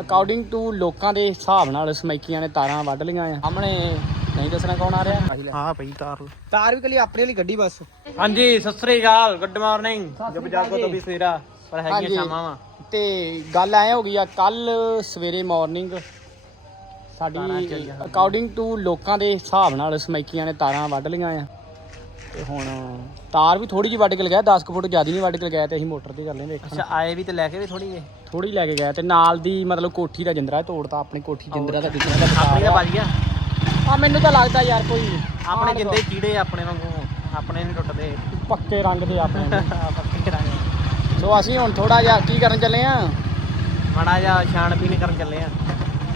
According to ਲੋਕਾਂ ਦੇ ਹਿਸਾਬ ਨਾਲ ਸਮੈਕੀਆਂ ਨੇ ਤਾਰਾਂ ਵੱਢ ਲੀਆਂ ਆ। ਸਾਹਮਣੇ ਨਹੀਂ ਦੱਸਣਾ ਕੌਣ ਆ ਰਿਹਾ? ਹਾਂ ਪਈ ਤਾਰ। ਤਾਰ ਵੀ ਕਲੀ ਆਪਣੀ ਵਾਲੀ ਗੱਡੀ ਬਸ। ਹਾਂਜੀ ਸਤਿ ਸ੍ਰੀ ਅਕਾਲ ਗੁੱਡ ਮਾਰਨਿੰਗ ਜਬ ਜਾਗੋ ਤੋਂ। ਵੀ ਸਵੇਰਾ ਪਰ। ਹੈਗੀਆਂ ਸ਼ਾਮਾਂ ਵਾ। ਤੇ ਗੱਲ ਐ ਹੋ ਗਈ ਆ ਕੱਲ ਸਵੇਰੇ ਮਾਰਨਿੰਗ ਸਾਡੀ। ਅਕੋਰਡਿੰਗ ਟੂ ਲੋਕਾਂ ਦੇ ਹਿਸਾਬ ਨਾਲ ਸਮੈਕੀਆਂ ਨੇ ਤਾਰਾਂ ਵੱਢ ਲੀਆਂ ਆ। ਤੇ ਹੁਣ ਤਾਰ ਵੀ ਥੋੜੀ ਜਿਹੀ ਵੱਢ ਕੇ ਲਗਾਇਆ 10 ਕੁ ਫੁੱਟ ਜ਼ਿਆਦਾ ਨਹੀਂ ਵੱਢ ਕੇ ਲਗਾਇਆ ਤੇ ਅਸੀਂ ਮੋਟਰ ਤੇ ਕਰ ਲੈਂਦੇ ਅੱਛਾ ਆਏ ਵੀ ਤੇ ਲੈ ਕੇ ਵੀ ਥੋੜੀ ਏ ਥੋੜੀ ਲੈ ਕੇ ਗਿਆ ਤੇ ਨਾਲ ਦੀ ਮਤਲਬ ਕੋਠੀ ਦਾ ਜਿੰਦਰਾ ਤੋੜਤਾ ਆਪਣੀ ਕੋਠੀ ਜਿੰਦਰਾ ਦਾ ਜਿੰਦਰਾ ਦਾ ਆਪਣੀ ਬਚਾਅ ਵੱਜ ਗਿਆ ਆ। ਮੈਨੂੰ ਤਾਂ ਲੱਗਦਾ ਯਾਰ ਕੋਈ ਆਪਣੇ ਜਿੰਦੇ ਕੀੜੇ ਆਪਣੇ ਵਾਂਗੂ ਆਪਣੇ ਨਹੀਂ ਟੁੱਟਦੇ। ਪੱਕੇ ਰੰਗ ਦੇ ਆਪਣੇ। ਪੱਕੇ ਕਰਾਂਗੇ ਸੋ ਅਸੀਂ ਹੁਣ ਥੋੜਾ ਜਿਹਾ ਕੀ ਕਰਨ ਚੱਲੇ ਆ ਮੜਾ ਜਾ ਛਾਣਬੀਨ ਕਰਨ ਚੱਲੇ ਆ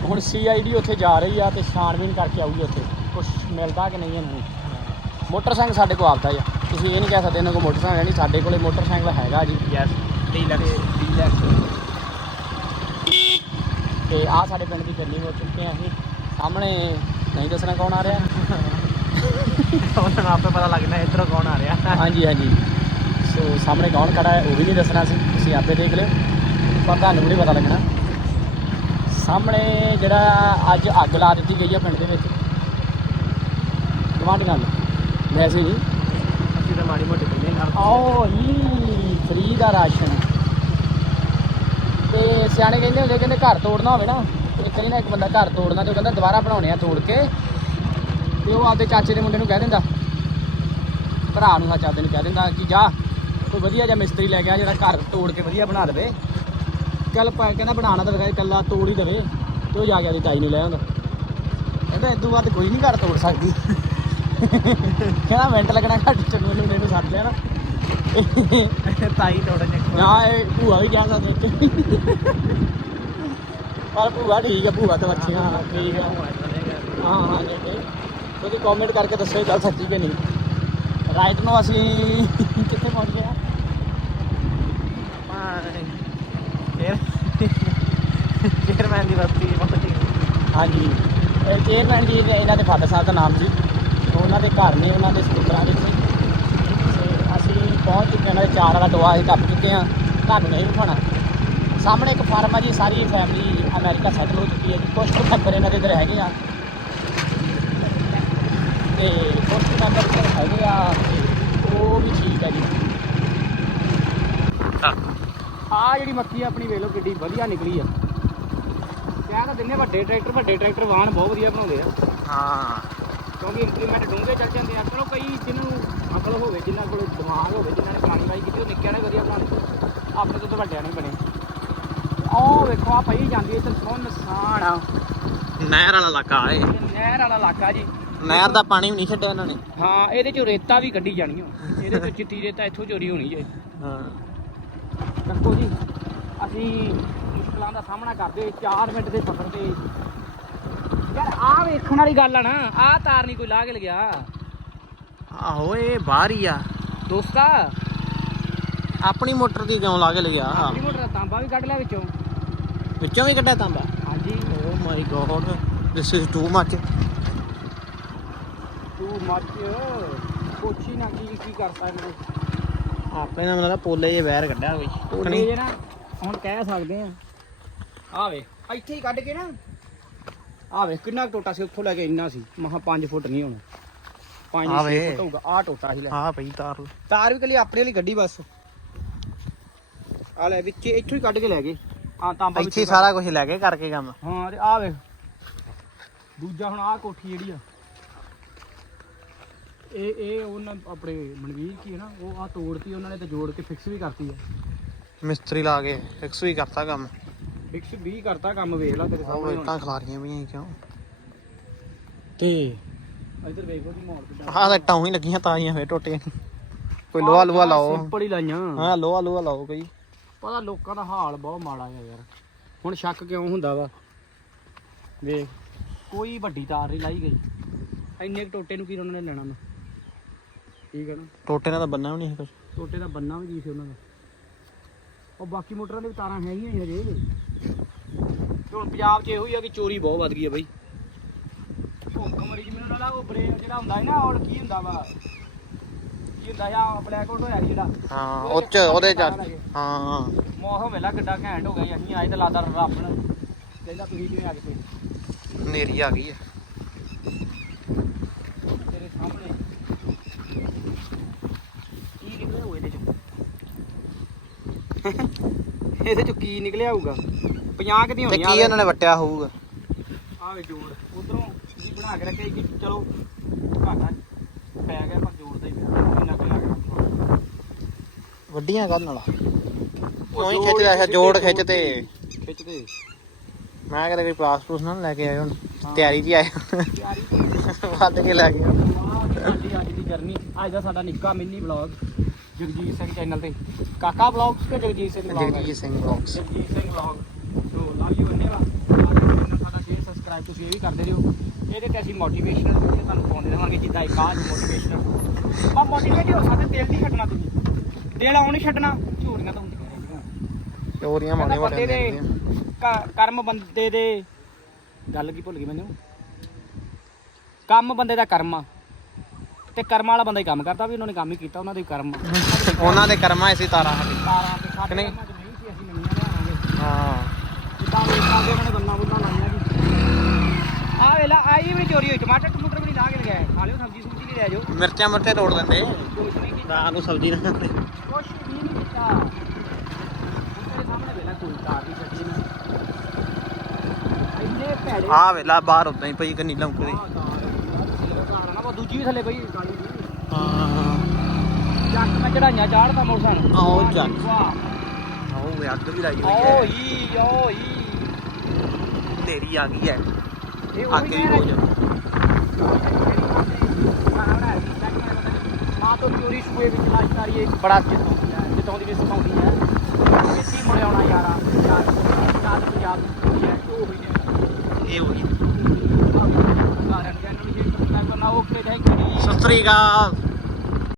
ਹੁਣ ਸੀਆਈਡੀ ਉੱਥੇ ਜਾ ਰਹੀ ਆ ਤੇ ਛਾਣਬੀਨ ਕਰਕੇ ਆਊਗੀ ਉੱਥੇ। ਕੁਝ ਮਿਲਦਾ ਕਿ ਨਹੀਂ ਇਹਨਾਂ? ਮੋਟਰਸਾਈਕਲ ਸਾਡੇ ਕੋਲ ਆਪਦਾ ਹੀ ਆ। ਤੁਸੀਂ ਇਹ ਨਹੀਂ ਕਹਿ ਸਕਦੇ ਇਹਨਾਂ ਕੋਲ ਮੋਟਰਸਾਈਕਲ ਹੈ ਨਹੀਂ ਸਾਡੇ ਕੋਲੇ ਮੋਟਰਸਾਈਕਲ ਹੈਗਾ ਜੀ। ਯੈਸ ਡੀਲਕਸ ਤੇ ਆ ਸਾਡੇ ਪਿੰਡ ਦੀ ਫਿਰਨੀ ਹੋ ਚੁੱਕੇ ਆ ਅਸੀਂ। ਸਾਹਮਣੇ ਨਹੀਂ ਦੱਸਣਾ ਕੌਣ ਆ ਰਿਹਾ। ਉਹਨਾਂ ਨੂੰ ਆਪੇ ਪਤਾ ਲੱਗਣਾ ਇੱਧਰੋਂ ਕੌਣ ਆ ਰਿਹਾ। ਹਾਂਜੀ ਹਾਂਜੀ। ਸੋ ਸਾਹਮਣੇ ਕੌਣ ਖੜਾ ਹੈ ਉਹ ਵੀ ਨਹੀਂ ਦੱਸਣਾ ਸੀ ਤੁਸੀਂ ਆਪੇ ਦੇਖ ਲਿਓ। ਪਰ ਤੁਹਾਨੂੰ ਵੀ ਨਹੀਂ ਪਤਾ ਲੱਗਣਾ। ਸਾਹਮਣੇ ਜਿਹੜਾ ਅੱਜ ਅੱਗ ਲਾ ਦਿੱਤੀ ਗਈ ਆ ਪਿੰਡ ਦੇ ਵਿੱਚ। ਗਵਾਂਢੀਆਂ ਨੂੰ ਵੈਸੇ ਜੀ। ਅਸੀਂ ਤਾਂ ਮਾੜੀ ਮੋਟੀ ਪਈਆਂ ਨਾਲ ਆਓ ਹੀ ਫ੍ਰੀ ਦਾ ਰਾਸ਼ਨ। ਤੇ ਸਿਆਣੇ ਕਹਿੰਦੇ ਹੁੰਦੇ ਕਹਿੰਦੇ ਘਰ ਤੋੜਨਾ ਹੋਵੇ ਨਾ ਤੇ ਇੱਕ ਨਾ ਇੱਕ ਬੰਦਾ ਘਰ ਤੋੜਨਾ ਤੇ ਉਹ ਕਹਿੰਦਾ ਦੁਬਾਰਾ ਬਣਾਉਣੇ ਆ ਤੋੜ ਕੇ। ਤੇ ਉਹ ਆਪਦੇ ਚਾਚੇ ਦੇ ਮੁੰਡੇ ਨੂੰ ਕਹਿ ਦਿੰਦਾ। ਭਰਾ ਨੂੰ ਚਾਚੇ ਨੂੰ ਕਹਿ ਦਿੰਦਾ ਕਿ ਜਾ ਕੋਈ ਵਧੀਆ ਜਿਹਾ ਮਿਸਤਰੀ ਲੈ ਕੇ ਆ ਜਿਹੜਾ ਘਰ ਤੋੜ ਕੇ ਵਧੀਆ ਬਣਾ ਦੇਵੇ। ਪਾ ਕਹਿੰਦਾ ਬਣਾਉਣਾ ਤਾਂ ਵੈਸੇ ਇਕੱਲਾ ਤੋੜ ਹੀ ਦੇਵੇ ਤੇ ਉਹ ਜਾ ਕੇ ਆਪਦੀ ਤਾਈ ਨੂੰ ਲੈ ਆਉਂਦਾ। ਕਹਿੰਦਾ ਇਦੋਂ ਬਾਅਦ ਕੋਈ ਨਹੀਂ ਘਰ ਤੋੜ ਸਕਦੀ। ਕਹਿੰਦਾ ਮਿੰਟ ਲੱਗਣਾ ਘੱਟ ਚੱਲੂ ਮੈਨੂੰ ਇਹਨੂੰ ਛੱਡ ਲਿਆ ਨਾ। ਤਾਈ ਤੋੜਨ ਚੱਕ ਨਾ ਇਹ ਭੂਆ ਵੀ ਕਹਿ ਸਕਦੇ ਪਰ ਭੂਆ ਠੀਕ ਹੈ ਭੂਆ ਤਾਂ ਅੱਛੀਆਂ ਠੀਕ ਹੈ ਹਾਂ ਹਾਂ ਜੀ ਤੁਸੀਂ ਕਮੈਂਟ ਕਰਕੇ ਦੱਸੋ ਇਹ ਗੱਲ ਸੱਚੀ ਕਿ ਨਹੀਂ। ਰਾਈਟ ਨੂੰ ਅਸੀਂ ਕਿੱਥੇ ਪਹੁੰਚ ਗਏ ਆ? ਚੇਅਰਮੈਨ ਦੀ ਬਸਤੀ ਪਹੁੰਚ। ਗਈ ਹਾਂਜੀ। ਇਹ ਚੇਅਰਮੈਨ ਜੀ ਇਹਨਾਂ ਦੇ ਫਾਦਰ ਸਾਹਿਬ ਦਾ ਨਾਮ ਸੀ। ਉਹਨਾਂ ਦੇ ਘਰ ਨੇ ਉਹਨਾਂ ਦੇ ਸਪੁੱਤਰਾਂ ਵਿੱਚ ਤੇ ਅਸੀਂ ਪਹੁੰਚ ਚੁੱਕੇ ਹਾਂ, ਇਹਨਾਂ ਦੇ ਚਾਰ ਵਾਲਾ ਦਵਾ ਅਸੀਂ ਟੱਪ ਚੁੱਕੇ ਹਾਂ। ਤੁਹਾਨੂੰ ਨਹੀਂ ਵਿਖਾਉਣਾ ਸਾਹਮਣੇ ਇੱਕ ਫਾਰਮ ਆ ਜੀ ਸਾਰੀ ਫੈਮਿਲੀ ਅਮਰੀਕਾ ਸੈਟਲ ਹੋ ਚੁੱਕੀ ਹੈ ਜੀ। ਕੁਝ ਕੁ ਮੈਂਬਰ ਇਹਨਾਂ ਦੇ ਇੱਧਰ ਹੈਗੇ ਆ। ਤੇ ਕੁਝ ਕੁ ਮੈਂਬਰ ਇੱਧਰ ਹੈਗੇ ਆ। ਉਹ ਵੀ ਠੀਕ ਹੈ ਜੀ। ਆ ਜਿਹੜੀ ਮੱਕੀ ਆ ਆਪਣੀ ਵੇਖ ਲਓ ਕਿੱਡੀ ਵਧੀਆ ਨਿਕਲੀ ਆ। ਕਹਿ ਤਾਂ ਦਿੰਨੇ ਵੱਡੇ ਟਰੈਕਟਰ ਵੱਡੇ ਟਰੈਕਟਰ ਵਾਹਨ ਬਹੁਤ ਵਧੀਆ ਬਣਾਉਂਦੇ ਆ। ਹਾਂ। ਕਿਉਂਕਿ ਇੰਪਲੀਮੈਂਟ ਡੂੰਘੇ ਚੱਲ ਜਾਂਦੇ ਆ ਚਲੋ ਕਈ ਜਿਹਨਾਂ ਨੂੰ ਅਕਲ ਹੋਵੇ ਜਿਨ੍ਹਾਂ ਕੋਲ ਦਿਮਾਗ ਹੋਵੇ ਜਿਨ੍ਹਾਂ ਨੇ ਪੁਰਾਣੀ ਬਾਈ ਕੀਤੀ ਉਹ ਨਿੱਕਿਆਂ ਨੇ ਵਧੀਆ ਬਣਾਉਂਦੇ ਆਪਣੇ ਤੋਂ ਤਾਂ ਵੱਡਿਆਂ ਨੇ ਬਣੇ। ਉਹ ਵੇਖੋ ਆ ਪਈ ਜਾਂਦੀ ਹੈ ਤੇ ਸਾਣ ਆ। ਨਹਿਰ ਵਾਲਾ ਇਲਾਕਾ ਏ ਇਹ। ਨਹਿਰ ਵਾਲਾ ਇਲਾਕਾ ਜੀ। ਨਹਿਰ ਦਾ ਪਾਣੀ ਵੀ ਨਹੀਂ ਛੱਡਿਆ ਇਹਨਾਂ ਨੇ। ਹਾਂ ਇਹਦੇ ਚੋਂ ਰੇਤਾ ਵੀ ਕੱਢੀ ਜਾਣੀ ਓ ਇਹਦੇ ਚੋਂ ਚਿੱਟੀ ਰੇਤਾ ਇੱਥੋਂ ਚੋਰੀ ਹੋਣੀ ਜੇ। ਹਾਂ। ਦੱਸੋ ਜੀ ਅਸੀਂ ਮੁਸ਼ਕਲਾਂ ਦਾ ਸਾਹਮਣਾ ਕਰਦੇ 4 ਮਿੰਟ ਦੇ ਸਫ਼ਰ ਤੇ ਯਾਰ ਆਹ ਵੇਖਣ ਵਾਲੀ ਗੱਲ ਆ ਨਾ ਆਹ ਤਾਰ ਨਹੀਂ ਕੋਈ ਲਾ ਕੇ ਲਗਿਆ। ਆਹੋ ਇਹ ਬਾਹਰ ਹੀ ਆ। ਦੋਸਤਾ ਆਪਣੀ ਮੋਟਰ ਦੀ ਕਿਉਂ ਲਾ ਕੇ ਲਿਆ ਆਪਣੀ ਮੋਟਰ ਦਾ ਤਾਂਬਾ ਵੀ ਕੱਢ ਲਿਆ ਵਿੱਚੋਂ। ਵਿੱਚੋਂ ਵੀ ਕੱਢਿਆ ਤਾਂਬਾ? ਹਾਂਜੀ। ਓ my God this is too much too much Kochi ਨਾ ਕੀ ਕੀ ਕਰ ਸਕਦੇ ਆਪੇ ਨਾ ਮੈਨੂੰ ਪੋਲੇ ਜੇ ਵੈਰ ਕੱਢਿਆ ਕੋਈ। ਉਹਨੇ ਜੇ ਨਾ ਹੁਣ ਕਹਿ ਸਕਦੇ ਆ। ਆਵੇ ਇੱਥੇ ਹੀ ਕੱਢ ਕੇ ਨਾ ਆਵੇ ਕਿੰਨਾ ਕੁ ਟੋਟਾ ਸੀ ਉੱਥੋਂ ਲੈ ਕੇ ਇੰਨਾ ਸੀ। ਮਹਾ 5 ਫੁੱਟ ਨਹੀਂ ਹੋਣਾ। 5 ਆ 6 ਵੇ। ਫੁੱਟ ਹੋਊਗਾ ਆ ਟੋਟਾ ਸੀ ਲੈ। ਹਾਂ ਪਈ ਤਾਰ। ਤਾਰ ਵੀ ਕਲੀ ਆਪਣੀ ਵਾਲੀ ਗੱਡੀ ਬਸ। ਆ ਲੈ ਵਿੱਚ ਇੱਥੋਂ ਹੀ ਕੱਢ ਕੇ ਲੈ ਗਏ। ਆ ਤਾਂਬਾ ਇੱਥੇ ਹੀ ਵਿੱਚੋਂ ਸਾਰਾ ਕੁਝ ਲੈ ਕੇ ਕਰਕੇ ਕੰਮ। ਹਾਂ ਤੇ ਆ ਵੇਖ। ਦੂਜਾ ਹੁਣ ਆ ਕੋਠੀ ਜਿਹੜੀ ਆ। ਇਹ ਇਹ ਉਹਨਾਂ ਆਪਣੇ ਮਨਵੀਰ ਕੀ ਹੈ ਨਾ ਉਹ ਆ ਤੋੜਤੀ ਉਹਨਾਂ ਨੇ ਤੇ ਜੋੜ ਕੇ ਫਿਕਸ ਵੀ ਕਰਤੀ ਆ। ਮਿਸਤਰੀ ਲਾ ਕੇ ਫਿਕਸ ਵੀ ਕਰਤਾ ਕੰਮ। ਫਿਕਸ 20 ਕਰਤਾ ਕੰਮ ਵੇਖ ਲਾ ਤੇਰੇ ਉਹ ਸਾਹਮਣੇ ਹੁਣ। ਇੱਟਾਂ ਖਲਾਰੀਆਂ ਪਈਆਂ ਕਿਉਂ? ਤੇ ਇੱਧਰ ਵੇਖੋ ਦੀ ਮੌਲ ਕਿੱਦਾਂ ਆਹ ਤਾਂ ਇੱਟਾਂ ਹੀ ਲੱਗੀਆਂ ਤਾਂ ਆਈਆਂ ਫੇਰ ਟੁੱਟੀਆਂ। ਕੋਈ ਲੋਹਾ ਲੋਹਾ ਲਾਓ। ਸਿੰਪਲ ਹੀ ਲਾਈਆਂ। ਹਾਂ ਲੋਹਾ ਲੋਹਾ ਲਾਓ ਕੋਈ ਪਤਾ ਲੋਕਾਂ ਦਾ ਹਾਲ ਬਹੁਤ ਮਾੜਾ ਹੈ ਯਾਰ। ਹੁਣ ਸ਼ੱਕ ਕਿਉਂ ਹੁੰਦਾ ਵਾ? ਵੇਖ ਕੋਈ ਵੱਡੀ ਤਾਰ ਨਹੀਂ ਲਾਈ ਗਈ। ਇੰਨੇ ਕੁ ਟੋਟੇ ਨੂੰ ਕੀ ਉਹਨਾਂ ਨੇ ਲੈਣਾ ਮੈਂ ਠੀਕ ਹੈ ਨਾ? ਟੋਟੇ ਨਾਲ ਤਾਂ ਬੰਨਾ ਵੀ ਨਹੀਂ ਕੁਝ ਟੋਟੇ ਦਾ ਬੰਨਾ ਵੀ ਕੀ ਸੀ ਉਹਨਾਂ ਦਾ? ਉਹ ਬਾਕੀ ਮੋਟਰਾਂ ਦੇ ਵੀ ਤਾਰਾਂ ਹੈਗੀਆਂ ਹੀ ਹਜੇ। ਤੇ ਹੁਣ ਪੰਜਾਬ 'ਚ ਇਹੋ ਹੀ ਆ ਕਿ ਚੋਰੀ ਬਹੁਤ ਵੱਧ ਗਈ ਆ ਬਈ। ਭੁੱਖ ਮਰੀ ਜਿਵੇਂ ਉਹਨਾਂ ਦਾ ਉਹ ਬ੍ਰੇਕ ਜਿਹੜਾ ਹੁੰਦਾ ਹੈ ਨਾ ਉਹ ਕੀ ਹੁੰਦਾ ਵਾ? ਕੀ ਹੁੰਦਾ ਆ ਬਲੈਕ ਆਊਟ ਹੋਇਆ ਸੀ ਜਿਹੜਾ। ਹਾਂ ਉਹ ਚ ਉਹਦੇ ਚ ਹਾਂ ਮੌਸਮ ਵੇਲਾ ਕਿੱਡਾ ਘੈਂਟ ਹੋ ਗਿਆ ਸੀ। ਅਸੀਂ ਆਏ ਤੇ ਲਾਦਾ ਰੱਬ ਨੇ। ਕਹਿੰਦਾ ਤੁਸੀਂ ਕਿਵੇਂ ਆ ਗਏ? ਕੋਈ ਨੇਰੀ ਆ ਗਈ ਹੈ ਤੇਰੇ ਸਾਹਮਣੇ ਕੀ ਨਿਕਲਿਆ ਹੋਏ ਇਹਦੇ ਚੋਂ ਇਹਦੇ ਚੋਂ ਕੀ ਨਿਕਲਿਆ ਹੋਊਗਾ? 50 ਕਦੀ ਤੇ ਹੋਣੀ ਕੀ ਉਹਨਾਂ ਨੇ ਵਟਿਆ ਹੋਊਗਾ? ਆਵੇ ਜੋੜ। ਉਧਰੋਂ ਜੀ ਬਣਾ ਕੇ ਰੱਖਿਆ ਕਿ ਚਲੋ ਘਾਟਾ ਪੈ ਗਿਆ ਪਰ ਜੋੜਦਾ ਹੀ ਪਿਆ। ਇੰਨਾ ਕੁ ਲੱਗ ਰਿਹਾ। ਵੱਡੀਆਂ ਕਰਨ ਵਾਲਾ ਉਹ ਉਹੀ ਜੋੜ ਖਿੱਚ ਰਿਹਾ ਖਿੱਚ ਜੋੜ ਖਿੱਚ ਤੇ ਖਿੱਚਦੇ। ਮੈਂ ਕਿਹਾ ਕੋਈ ਪਾਸ ਪੂਸ ਨਾ ਲੈ ਕੇ ਆਏ ਹੁਣ ਹਾਂ। ਤਿਆਰੀ ਹੀ ਆਏ ਤਿਆਰੀ ਵੱਧ ਕੇ ਲੈ ਗਏ ਸਾਡੀ ਅੱਜ ਦੀ ਜਰਨੀ ਅੱਜ ਦਾ ਸਾਡਾ ਨਿੱਕਾ mini vlog Jagjit Singh channel ਤੇ। ਕਾਕਾ ਵਲੌਗਸ ਤੇ Jagjit Singh vlog Jagjit Singh blogs Jagjit Singh vlog ਤੋਂ ਲਵ ਯੂ ਅੰਨੇ ਵਾ। ਚੈਨਲ ਸਾਡਾ ਸ਼ੇਅਰ ਸਬਸਕ੍ਰਾਈਬ ਤੁਸੀਂ ਇਹ ਵੀ ਕਰਦੇ ਰਹੋ। ਇਹਦੇ ਤੇ ਅਸੀਂ ਮੋਟੀਵੇਸ਼ਨਲ ਵੀਡੀਓ ਤੁਹਾਨੂੰ ਪਾਉਂਦੇ ਰਹਾਂਗੇ ਜਿੱਦਾਂ ਇੱਕ ਆਜ ਮੋਟੀਵੇਸ਼ਨਲ ਬਾ ਮੋਟੀਵੇਟ ਹੋ ਸਕਦੇ ਦਿਲ ਨਹੀਂ ਛੱਡਣਾ ਤੁਸੀਂ। ਦਿਲ ਆਉਣ ਨਹੀਂ ਛੱਡਣਾ ਝੂੜੀਆਂ ਤਾਂ ਚੋਰੀਆਂ ਮਾਉਣੇ ਬੰਦੇ ਦੇ ਕਰਮ ਬੰਦੇ ਦੇ ਗੱਲ ਕੀ ਭੁੱਲ ਗਈ ਮੈਨੂੰ? ਕੰਮ ਬੰਦੇ ਦਾ ਕਰਮ ਆ। ਤੇ ਕਰਮ ਵਾਲਾ ਬੰਦਾ ਹੀ ਕੰਮ ਕਰਦਾ ਵੀ ਉਹਨਾਂ ਨੇ ਕੰਮ ਹੀ ਕੀਤਾ ਉਹਨਾਂ ਦੇ ਕਰਮ। ਉਹਨਾਂ ਦੇ ਕਰਮਾਂ ਐਸੀ ਤਾਰਾਂ ਸਾਡੀ ਤਾਰਾਂ ਤੇ ਸਾਡੇ ਕਿ ਨਹੀਂ? ਕਰਮਾਂ 'ਚ ਨਹੀਂ ਸੀ ਅਸੀਂ ਨਵੀਆਂ ਲਿਆਵਾਂਗੇ। ਹਾਂ। ਜਿੱਦਾਂ ਵੇਖਾਂ ਦੇ ਉਹਨਾਂ ਨੇ ਬੰਨਾ ਬੁੰਨਾ ਲਾਈਆਂ ਜੀ। ਆ ਵੇਲਾ ਆਈ ਵੀ ਚੋਰੀ ਹੋਈ ਟਮਾਟਰ ਟਮੂਟਰ ਵੀ ਨਹੀਂ ਲਾ ਕੇ ਲਗਾਏ। ਖਾ ਲਿਓ ਸਬਜ਼ੀ ਸੁਬਜ਼ੀ ਨਹੀਂ ਲੈ ਜਾਓ। ਮਿਰਚਾਂ ਮਿਰਚਾਂ ਤੋੜ ਨਹੀਂ ਕੀਤਾ। ਰਾਤ ਨੂੰ ਸਬਜ਼ੀ ਨਾ ਖਾਂਦੇ। ਕੁਛ ਵੀ ਨਹੀਂ ਕੀਤਾ। ਤੇਰੇ ਸਾਹਮਣੇ ਵੇਲਾ ਕੋਈ ਕਾਰ ਦੀ ਛੱਡੀ ਨਾ। ਇੰਨੇ ਭੈੜੇ। ਆ ਵੇਲਾ ਬਾਹਰ ਉਦਾਂ ਹੀ ਪਈ ਕੰਨੀ ਲੰਕਦੀ ਆਹ ਕਾਰ ਕਾਰ ਨਾ ਉਹ ਦੂਜੀ ਵੀ ਥੱਲੇ ਪਈ। ਦੀ ਹਾਂ ਜੱਕ ਮੈਂ ਚੜਾਈਆਂ ਚਾੜਦਾ ਮੋਟਰਸਾਈਕਲ। ਆਹੋ ਵਾਹ ਜੀ ਜੱਕ। ਵਾਹ। ਉਹ ਵੇ ਅੱਗ ਵੀ ਲਾਈ ਹੋਈ ਓ ਹੈ। ਹੀ ਓ ਹੀ ਨੇਰੀ ਆ ਗਈ ਹੈ। ਇਹ ਅੱਗ ਵੀ ਹੋ ਜਾ ਮਾਂ ਤੋਂ ਚੋਰੀ ਸੂਏ ਵਿੱਚ ਲਾਸ਼ ਕਰੀਏ ਇੱਕ ਬੜਾ ਜਿੱਤਾਉਂਦੀ ਹੈ ਜਿੱਤਾਉਂਦੀ ਵੀ ਸਿਖਾਉਂਦੀ ਹੈ। ਕਿੱਤੀ ਮੁੜ ਆਉਣਾ ਯਾਰਾ। ਯਾਰ ਯਾਰ ਪੰਜਾਬ ਦੀ ਹੈ ਉਹ ਹੋਈ ਨੇ ਇਹ ਹੋਈ ਸਾਰਿਆਂ ਨੂੰ ਕਹਿੰਦਾ ਵੀ ਜੇ ਕਰਨਾ okay thank you Sat Sri Akal.